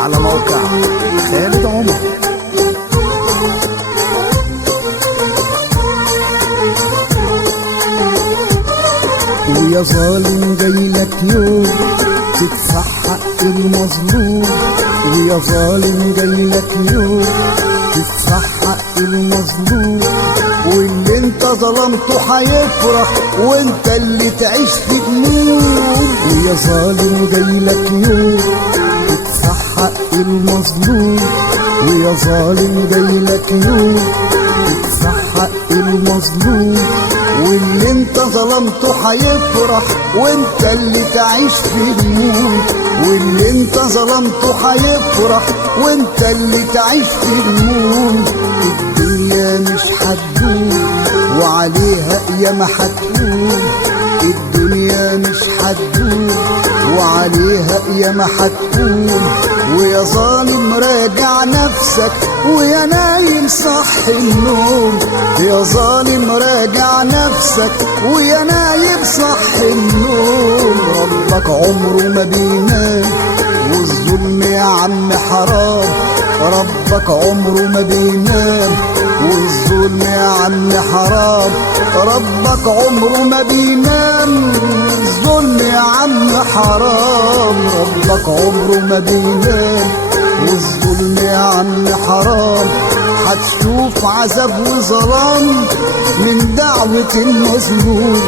على موقع خالد عمر. ويا ظالم جايلك يوم تدفع حق المظلوم، ويا ظالم جايلك يوم تدفع حق المظلوم، واللي انت ظلمته هيفرح وانت اللي تعيش في هموم. ويا ظالم جايلك يوم تدفع حق المظلوم، ويا ظالم جايلك يوم تدفع حق المظلوم، واللي انت ظلمته هيفرح وانت اللي تعيش في هموم، واللي انت ظلمته هيفرح وانت اللي تعيش في هموم. الدنيا مش هتدوم وعليها ياما هتقوم، الدنيا مش هتدوم وعليها ياما هتقوم. ويا ظالم راجع نفسك ويا نايم صح النوم، يا ظالم راجع نفسك ويا نايم صح النوم. ربك عمره ما بينام والظلم يا عم حرام، ربك عمره ما بينام والظلم يا عم حرام، ربك عمره ما بينام الظلم يا عم حرام، ربك عمره ما بينام والظلم يا عم حرام. هتشوف عذاب وظلام من دعوة المظلوم،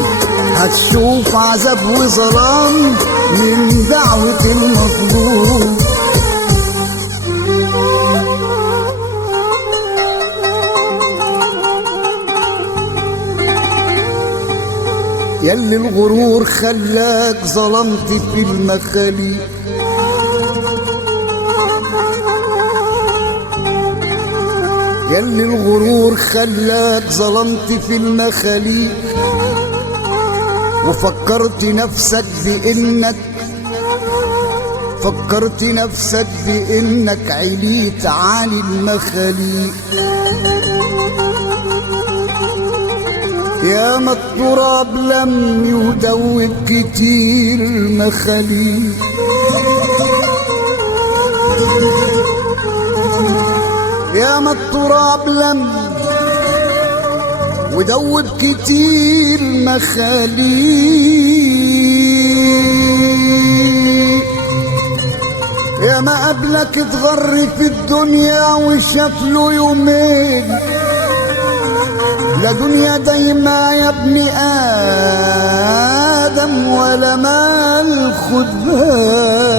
هتشوف عذاب وظلام من دعوة المظلوم. ياللي الغرور خلاك ظلمت في المخاليق، ياللي الغرور خلاك ظلمت في المخاليق، وفكرت نفسك بإنك فكرت نفسك بإنك عليت عالي المخاليق. يا ما التراب لم يدوب كتير المخاليق، يا ما التراب لم ودوب كتير مخاليق. يا ما قبلك اتغر في الدنيا وشاف له يومين، لا دنيا دايما يا ابن آدم ولا مال خد بالك.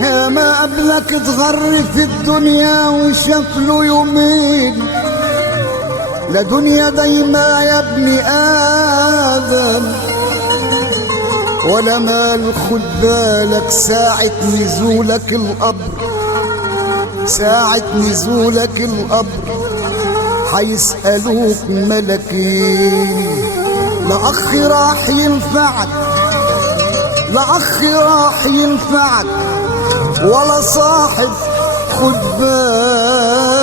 يا ما قبلك اتغر في الدنيا وشاف له يومين، لا دنيا دايما يا ابن آدم ولا مال خد بالك. ساعة نزولك القبر، ساعة نزولك القبر هيسألوك ملكين، لا أخ راح ينفعك، لا أخ راح ينفعك ولا صاحب خد بالك.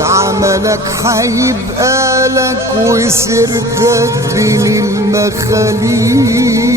عملك هيبقى لك وسيرتك بين المخاليق.